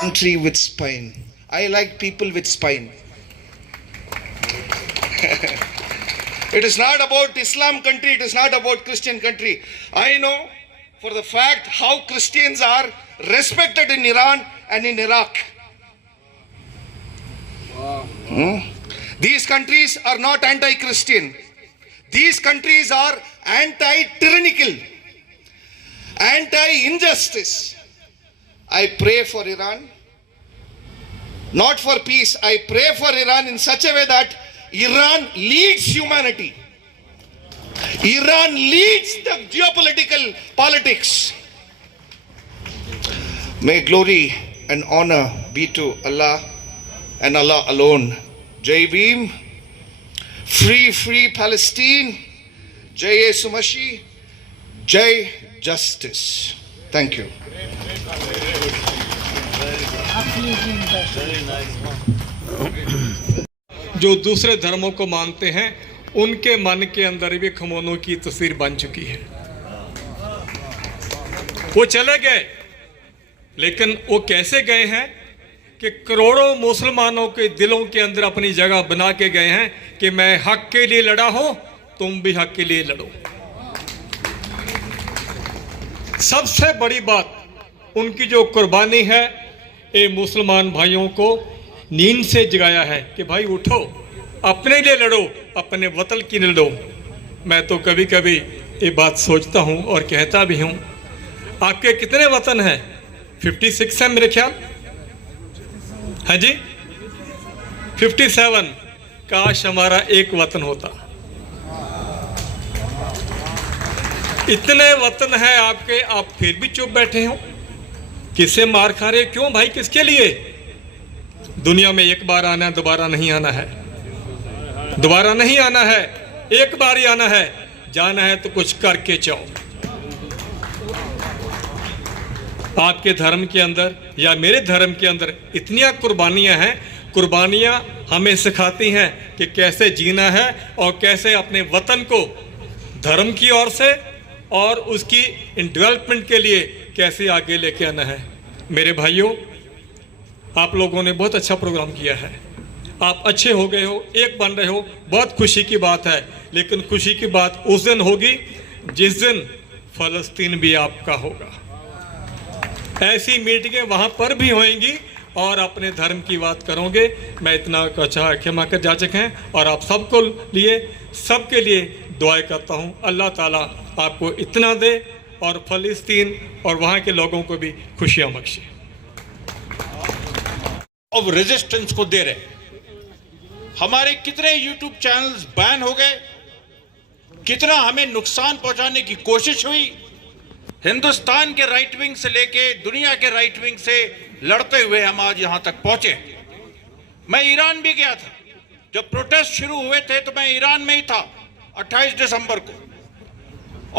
country with spine. I like people with spine. It is not about Islam country, it is not about Christian country. I know for the fact how Christians are respected in Iran and in Iraq. These countries are not anti-Christian. These countries are anti-tyrannical, anti-injustice. I pray for Iran, not for peace. I pray for Iran in such a way that Iran leads humanity. Iran leads the geopolitical politics. May glory and honor be to Allah and Allah alone. Jai Bhim. Free, free Palestine. Jai Yesu Masih. Jai Justice. Thank you. जो दूसरे धर्मों को मानते हैं उनके मन के अंदर भी खमोनों की तस्वीर बन चुकी है। वो चले गए, लेकिन वो कैसे गए हैं कि करोड़ों मुसलमानों के दिलों के अंदर अपनी जगह बना के गए हैं कि मैं हक के लिए लड़ा हूं, तुम भी हक के लिए लड़ो। सबसे बड़ी बात उनकी जो कुर्बानी है, ये मुसलमान भाइयों को नींद से जगाया है कि भाई उठो, अपने लिए लड़ो, अपने वतन की लड़ो। मैं तो कभी कभी ये बात सोचता हूँ और कहता भी हूँ, आपके कितने वतन हैं? 56 है मेरे ख्याल, है जी, 57। काश हमारा एक वतन होता। इतने वतन हैं आपके, आप फिर भी चुप बैठे हो। किससे मार खा रहे? क्यों भाई, किसके लिए? दुनिया में एक बार आना है, दोबारा नहीं आना है। दोबारा नहीं आना है, एक बार ही आना है। जाना है तो कुछ करके जाओ। आपके धर्म के अंदर या मेरे धर्म के अंदर इतनी कुर्बानियां हैं। कुर्बानियां हमें सिखाती हैं कि कैसे जीना है और कैसे अपने वतन को धर्म की ओर से और उसकी डेवलपमेंट के लिए कैसे आगे लेके आना है। मेरे भाइयों, आप लोगों ने बहुत अच्छा प्रोग्राम किया है। आप अच्छे हो गए हो, एक बन रहे हो, बहुत खुशी की बात है। लेकिन खुशी की बात उस दिन होगी जिस दिन फ़लस्तीन भी आपका होगा। ऐसी मीटिंगें वहाँ पर भी होंगी और अपने धर्म की बात करोगे। मैं इतना अच्छा क्षमा कर जाचक हैं और आप सबको लिए, सबके लिए दुआएं करता हूँ। अल्लाह ताला आपको इतना दे और फ़लस्तीन और वहाँ के लोगों को भी खुशियाँ बख्शे। अब रेजिस्टेंस को दे रहे। हमारे कितने यूट्यूब चैनल्स बैन हो गए, कितना हमें नुकसान पहुंचाने की कोशिश हुई। हिंदुस्तान के राइट विंग से लेके दुनिया के राइट विंग से लड़ते हुए हम आज यहां तक पहुंचे। मैं ईरान भी गया था। जब प्रोटेस्ट शुरू हुए थे तो मैं ईरान में ही था 28 दिसंबर को,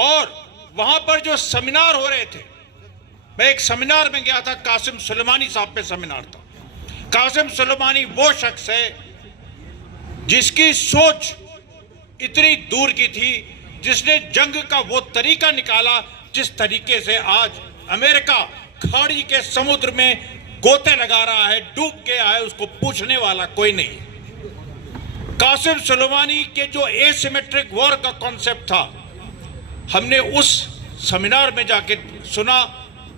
और वहां पर जो सेमिनार हो रहे थे, मैं एक सेमिनार में गया था। कासिम सुलेमानी साहब पे सेमिनार था। कासिम सुलेमानी वो शख्स है जिसकी सोच इतनी दूर की थी, जिसने जंग का वो तरीका निकाला जिस तरीके से आज अमेरिका खाड़ी के समुद्र में गोते लगा रहा है, डूब गया है, उसको पूछने वाला कोई नहीं। कासिम सुलेमानी के जो एसिमेट्रिक वॉर का कॉन्सेप्ट था, हमने उस सेमिनार में जाके सुना,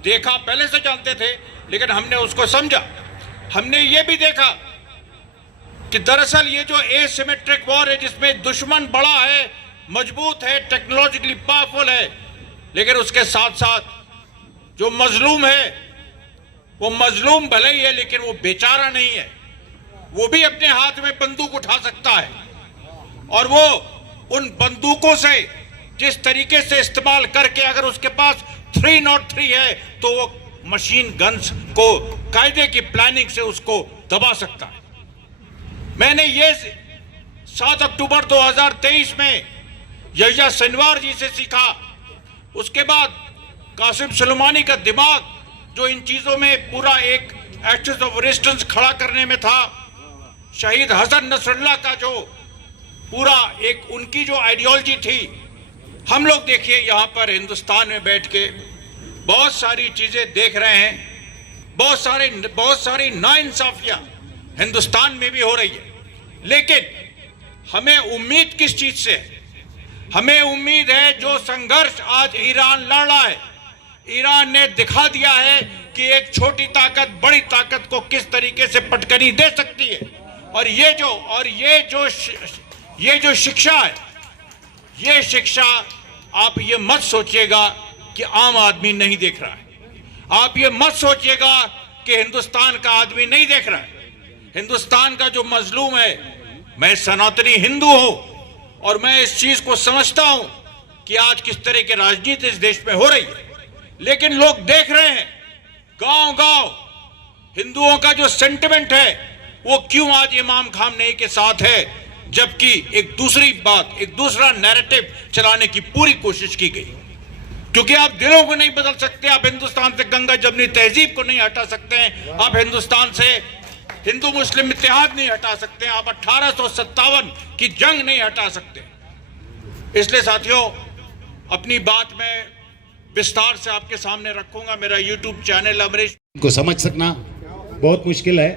देखा। पहले से जानते थे लेकिन हमने उसको समझा। हमने ये भी देखा कि दरअसल ये जो एसिमेट्रिक वॉर है, जिसमें दुश्मन बड़ा है, मजबूत है, टेक्नोलॉजिकली पावरफुल है, लेकिन उसके साथ साथ जो मजलूम है, वो मजलूम भले ही है लेकिन वो बेचारा नहीं है। वो भी अपने हाथ में बंदूक उठा सकता है, और वो उन बंदूकों से जिस तरीके से इस्तेमाल करके अगर उसके पास 303 है तो वो मशीन गन्स को कायदे की प्लानिंग से उसको दबा सकता है। मैंने ये 7 अक्टूबर 2023 में यहिया सिनवार जी से सीखा। उसके बाद कासिम सुलेमानी का दिमाग जो इन चीज़ों में पूरा एक एक्शन ऑफ रेजिस्टेंस खड़ा करने में था, शहीद हसन नसरुल्लाह का जो पूरा एक उनकी जो आइडियोलॉजी थी, हम लोग देखिए यहाँ पर हिंदुस्तान में बैठ के बहुत सारी चीज़ें देख रहे हैं। बहुत सारी नाइंसाफियां हिंदुस्तान में भी हो रही है, लेकिन हमें उम्मीद किस चीज से है? हमें उम्मीद है जो संघर्ष आज ईरान लड़ रहा है, ईरान ने दिखा दिया है कि एक छोटी ताकत बड़ी ताकत को किस तरीके से पटकनी दे सकती है। और ये जो शिक्षा है, ये शिक्षा आप ये मत सोचिएगा कि आम आदमी नहीं देख रहा है, आप ये मत सोचिएगा कि हिंदुस्तान का आदमी नहीं देख रहा है। हिंदुस्तान का जो मजलूम है, मैं सनातनी हिंदू हूं और मैं इस चीज को समझता हूं कि आज किस तरह की राजनीति इस देश में हो रही है, लेकिन लोग देख रहे हैं गांव-गांव हिंदुओं का जो सेंटिमेंट है वो क्यों आज इमाम खामनेई के साथ है, जबकि एक दूसरा नैरेटिव चलाने की पूरी कोशिश की गई। क्योंकि आप दिलों को नहीं बदल सकते, आप हिंदुस्तान से गंगा जमनी तहजीब को नहीं हटा सकते हैं, आप हिंदुस्तान से हिंदू मुस्लिम इत्तेहाद नहीं हटा सकते, आप 1857 की जंग नहीं हटा सकते। इसलिए साथियों, अपनी बात मैं विस्तार से आपके सामने रखूंगा। मेरा YouTube चैनल अमरीश को समझ सकना बहुत मुश्किल है।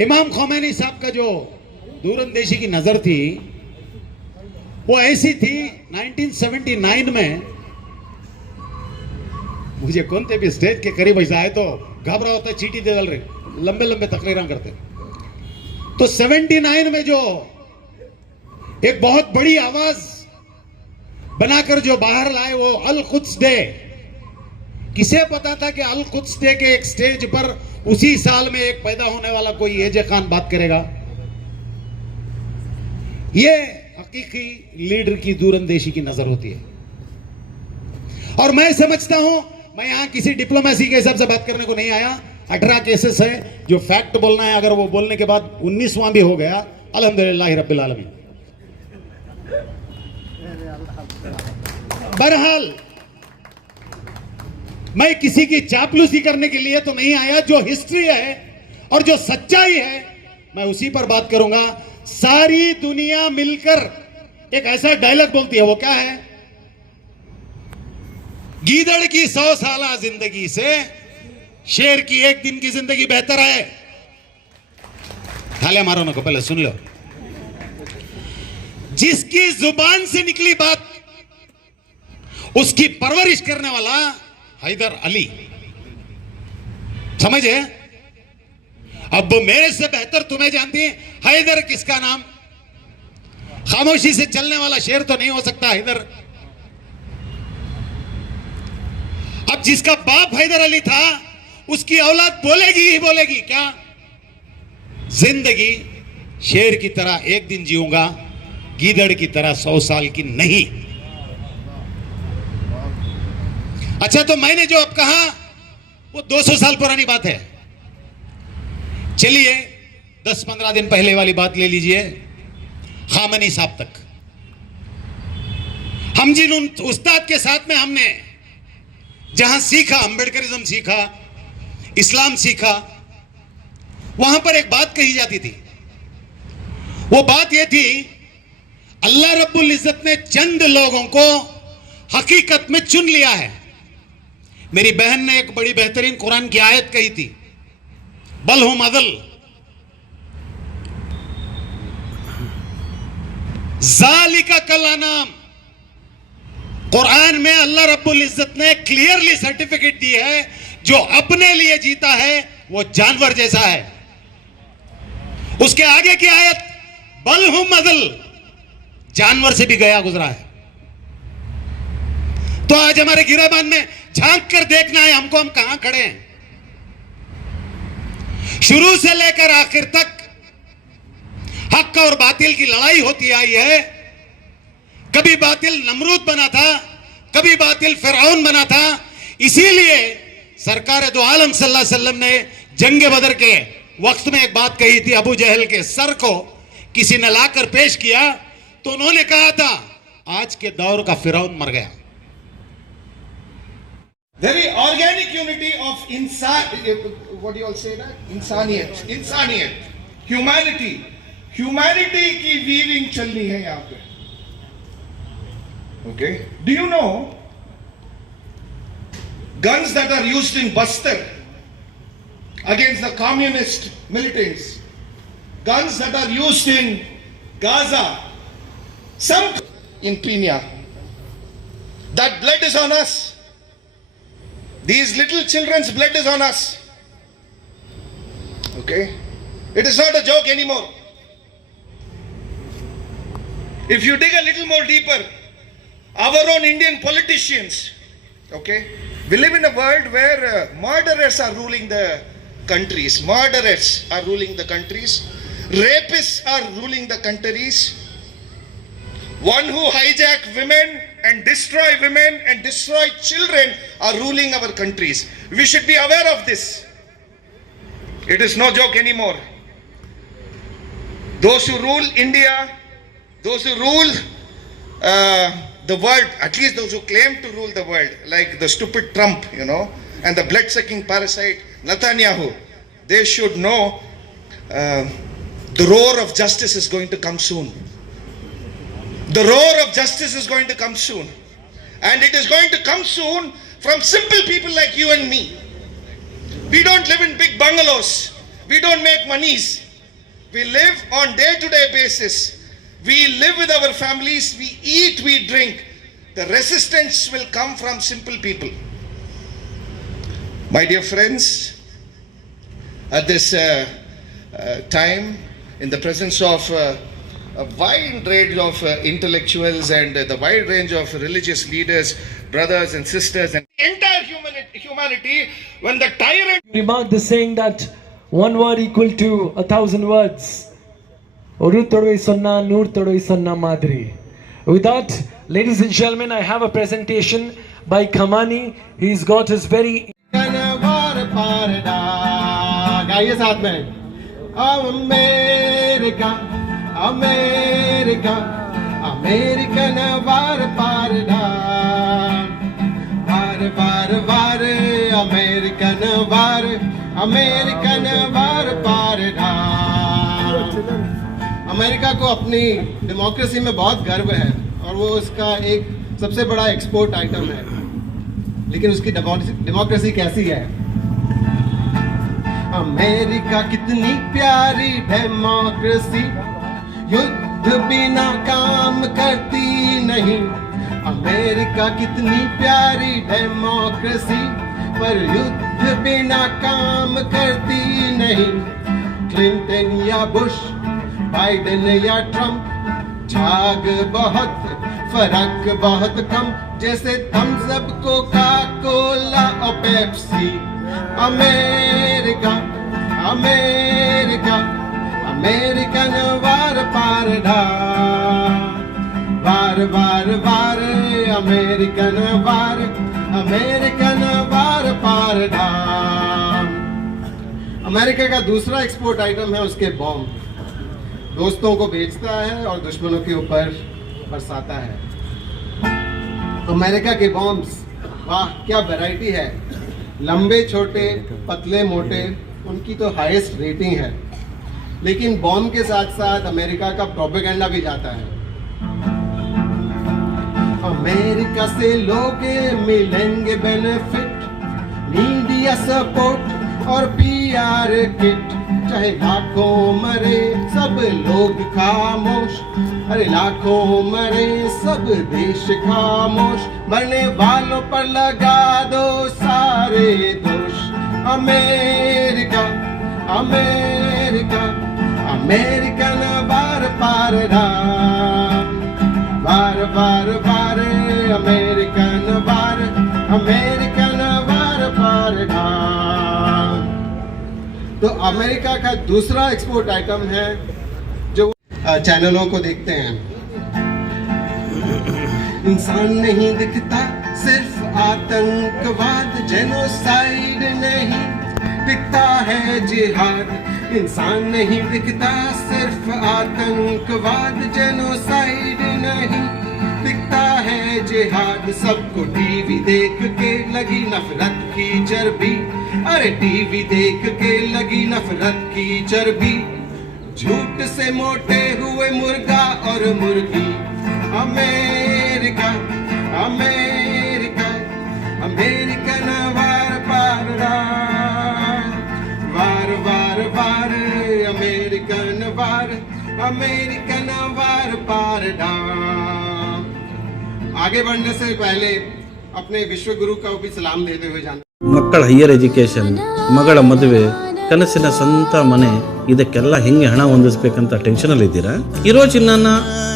इमाम खोमेनी साहब का जो दूरंदेशी की नजर थी वो ऐसी थी, 1979 में मुझे कौन थे भी स्टेज के करीब ऐसा आए तो घबरा होता, चीटी दे डाल रहे, लंबे लंबे तकरीरें करते। तो 79 में जो एक बहुत बड़ी आवाज बनाकर जो बाहर लाए वो अल कुद्स डे। किसे पता था कि अल कुद्स डे के एक स्टेज पर उसी साल में एक पैदा होने वाला कोई एजे खान बात करेगा? ये हकीकी लीडर की दूरंदेशी की नजर होती है। और मैं समझता हूं, मैं यहां किसी डिप्लोमेसी के हिसाब से बात करने को नहीं आया। 18 केसेस है, जो फैक्ट बोलना है, अगर वो बोलने के बाद 19वां भी हो गया, अल्हम्दुलिल्लाह रब्बिल आलमीन। बहरहाल मैं किसी की चापलूसी करने के लिए तो नहीं आया। जो हिस्ट्री है और जो सच्चाई है मैं उसी पर बात करूंगा। सारी दुनिया मिलकर एक ऐसा डायलॉग बोलती है, वो क्या है? गीदड़ की 100 साल जिंदगी से शेर की एक दिन की जिंदगी बेहतर है। थाले मारो ना को, पहले सुन लो। जिसकी जुबान से निकली बात उसकी परवरिश करने वाला हैदर अली, समझे? अब मेरे से बेहतर तुम्हें जानती है हैदर किसका नाम? खामोशी से चलने वाला शेर तो नहीं हो सकता हैदर। अब जिसका बाप हैदर अली था उसकी औलाद बोलेगी ही बोलेगी क्या? जिंदगी शेर की तरह एक दिन जीऊंगा, गीदड़ की तरह 100 साल की नहीं। अच्छा, तो मैंने जो अब कहा वो 200 साल पुरानी बात है। चलिए 10-15 दिन पहले वाली बात ले लीजिए, खामनी साहब तक। हम जिन उन उस्ताद के साथ में हमने जहां सीखा, अम्बेडकरिज्म सीखा, इस्लाम सीखा, वहां पर एक बात कही जाती थी। वो बात यह थी, अल्लाह रब्बुल इज्जत ने चंद लोगों को हकीकत में चुन लिया है। मेरी बहन ने एक बड़ी बेहतरीन कुरान की आयत कही थी, बल हुम अदल, जालिका कल अनाम। कुरान में अल्लाह रब्बुल इज्जत ने क्लियरली सर्टिफिकेट दी है, जो अपने लिए जीता है वो जानवर जैसा है। उसके आगे की आयत बल हुम अदल, जानवर से भी गया गुजरा है। तो आज हमारे गिराबान में झांक कर देखना है हमको, हम कहां खड़े हैं। शुरू से लेकर आखिर तक हक और बातिल की लड़ाई होती आई है। कभी बातिल नमरूद बना था, कभी बातिल फिरौन बना था। इसीलिए सरकार दो आलम सल्लल्लाहु अलैहि वसल्लम ने जंग बदर के वक्त में एक बात कही थी। अबू जहल के सर को किसी ने लाकर पेश किया तो उन्होंने कहा था, आज के दौर का फिरौन मर गया। Very organic unity of what do you all say that? Insaniyat, humanity की weaving चलनी है यहाँ पे। Okay? Do you know guns that are used in Bastar against the communist militants, guns that are used in Gaza, some in Pina. That blood is on us. These little children's blood is on us. Okay? It is not a joke anymore. If you dig a little more deeper, our own Indian politicians, okay, we live in a world where murderers are ruling the countries. Murderers are ruling the countries. Rapists are ruling the countries. One who hijack women and destroy children are ruling our countries. We should be aware of this. It is no joke anymore. Those who rule India, those who rule the world, at least those who claim to rule the world, like the stupid Trump, and the blood-sucking parasite Netanyahu, they should know the roar of justice is going to come soon. The roar of justice is going to come soon. And it is going to come soon from simple people like you and me. We don't live in big bungalows. We don't make monies. We live on day-to-day basis. We live with our families. We eat, we drink. The resistance will come from simple people. My dear friends, at this time, in the presence of a wide range of intellectuals and the wide range of religious leaders, brothers and sisters, and the entire humanity, when the tyrant remarked the saying that one word equal to 1,000 words. Oru todoi sonna, noor todoi sonna madri. With that, ladies and gentlemen, I have a presentation by Kamani. He's got his very गाइए साथ में America America American वार पार वार वार वार American वार पार America को अपनी democracy में बहुत गर्व है और वो उसका एक सबसे बड़ा एक्सपोर्ट आइटम है, लेकिन उसकी डेमोक्रेसी कैसी है? अमेरिका कितनी प्यारी डेमोक्रेसी, युद्ध बिना काम करती नहीं। अमेरिका कितनी प्यारी डेमोक्रेसी, पर युद्ध बिना काम करती नहीं। क्लिंटन या बुश, बाइडेन या ट्रम्प, झाग बहुत फर्क बहुत कम, जैसे थम्स अप, कोका कोला और पेप्सी। अमेरिका अमेरिका अमेरिकन वार पार वार वार वार अमेरिकन वार पार अमेरिका का दूसरा एक्सपोर्ट आइटम है उसके बॉम्ब। दोस्तों को बेचता है और दुश्मनों के ऊपर बरसाता है। अमेरिका के बॉम्ब्स, वाह क्या वैरायटी है, लंबे छोटे पतले मोटे, उनकी तो हाईएस्ट रेटिंग है। लेकिन बॉम्ब के साथ साथ अमेरिका का प्रोपेगेंडा भी जाता है। अमेरिका से लोगे मिलेंगे बेनिफिट, मीडिया सपोर्ट और पीआर किट। चाहे लाखों मरे सब लोग खामोश, अरे लाखों मरे सब देश खामोश, मरने वालों पर लगा दो सारे दोष। अमेरिका अमेरिका अमेरिकन वार पार वार वार वार अमेरिकन वार पार। तो अमेरिका का दूसरा एक्सपोर्ट आइटम है जो चैनलों को देखते हैं। इंसान नहीं दिखता सिर्फ आतंकवाद, जेनोसाइड नहीं दिखता है जिहाद। इंसान नहीं दिखता सिर्फ आतंकवाद, जेनोसाइड नहीं दिखता है जिहाद। सबको टीवी देख के लगी नफरत की चर्बी, अरे टीवी देख के लगी नफरत की चर्बी। झूठ से मोटे हुए मुर्गा और मुर्गी। अमेरिका अमेरिका अमेरिकन अमेरिकन वार पार डाम। आगे बढ़ने से पहले अपने विश्व गुरु को भी सलाम देते हुए जाना। ಮಕ್ಕಳ ಹೈಯರ್ ಎಜುಕೇಷನ್, ಮಗಳ ಮದುವೆ, ಕನಸಿನ ಸ್ವಂತ ಮನೆ, ಇದಕ್ಕೆಲ್ಲ ಹೆಂಗೆ ಹಣ ಹೊಂದಿಸ್ಬೇಕಂತ ಟೆನ್ಷನಲ್ಲಿ ಇದ್ದೀರಾ? ಇರೋ ಚಿನ್ನನ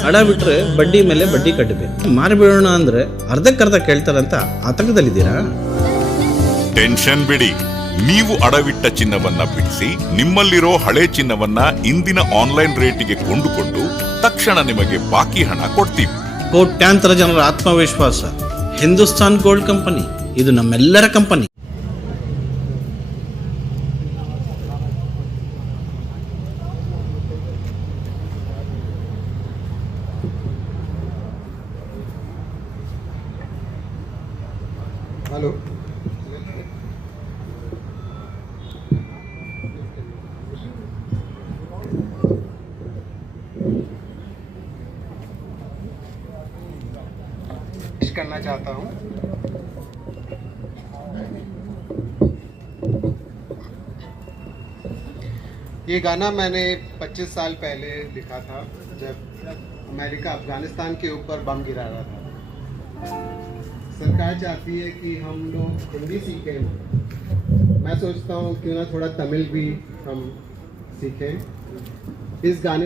ಅಡ ಬಿಟ್ರೆ ಬಡ್ಡಿ ಮೇಲೆ ಬಡ್ಡಿ ಕಟ್ಟಬೇಕು. ಮಾರಿಬಿಡೋಣ ಅಂದ್ರೆ ಅರ್ಧಕ್ಕರ್ಧ ಕೇಳ್ತಾರಂತ ಆತಂಕದಲ್ಲಿದ್ದೀರಾ? ಟೆನ್ಷನ್ ಬಿಡಿ, ನೀವು ಅಡವಿಟ್ಟ ಚಿನ್ನವನ್ನ ಬಿಡಿಸಿ ನಿಮ್ಮಲ್ಲಿರೋ ಹಳೆ ಚಿನ್ನವನ್ನ ಇಂದಿನ ಆನ್ಲೈನ್ ರೇಟಿಗೆ ಕೊಂಡುಕೊಂಡು ತಕ್ಷಣ ನಿಮಗೆ ಬಾಕಿ ಹಣ ಕೊಡ್ತೀವಿ. ಕೋಟ್ಯಾಂತರ ಜನರ ಆತ್ಮವಿಶ್ವಾಸ ಹಿಂದೂಸ್ತಾನ್ ಗೋಲ್ಡ್ ಕಂಪನಿ, ಇದು ನಮ್ಮೆಲ್ಲರ ಕಂಪನಿ. हेलो, करना चाहता हूँ। ये गाना मैंने 25 साल पहले लिखा था, जब अमेरिका अफगानिस्तान के ऊपर बम गिरा रहा था। सरकार चाहती है कि हम लोग हिंदी सीखें, मैं सोचता हूँ क्यों ना थोड़ा तमिल भी हम सीखें। इस गाने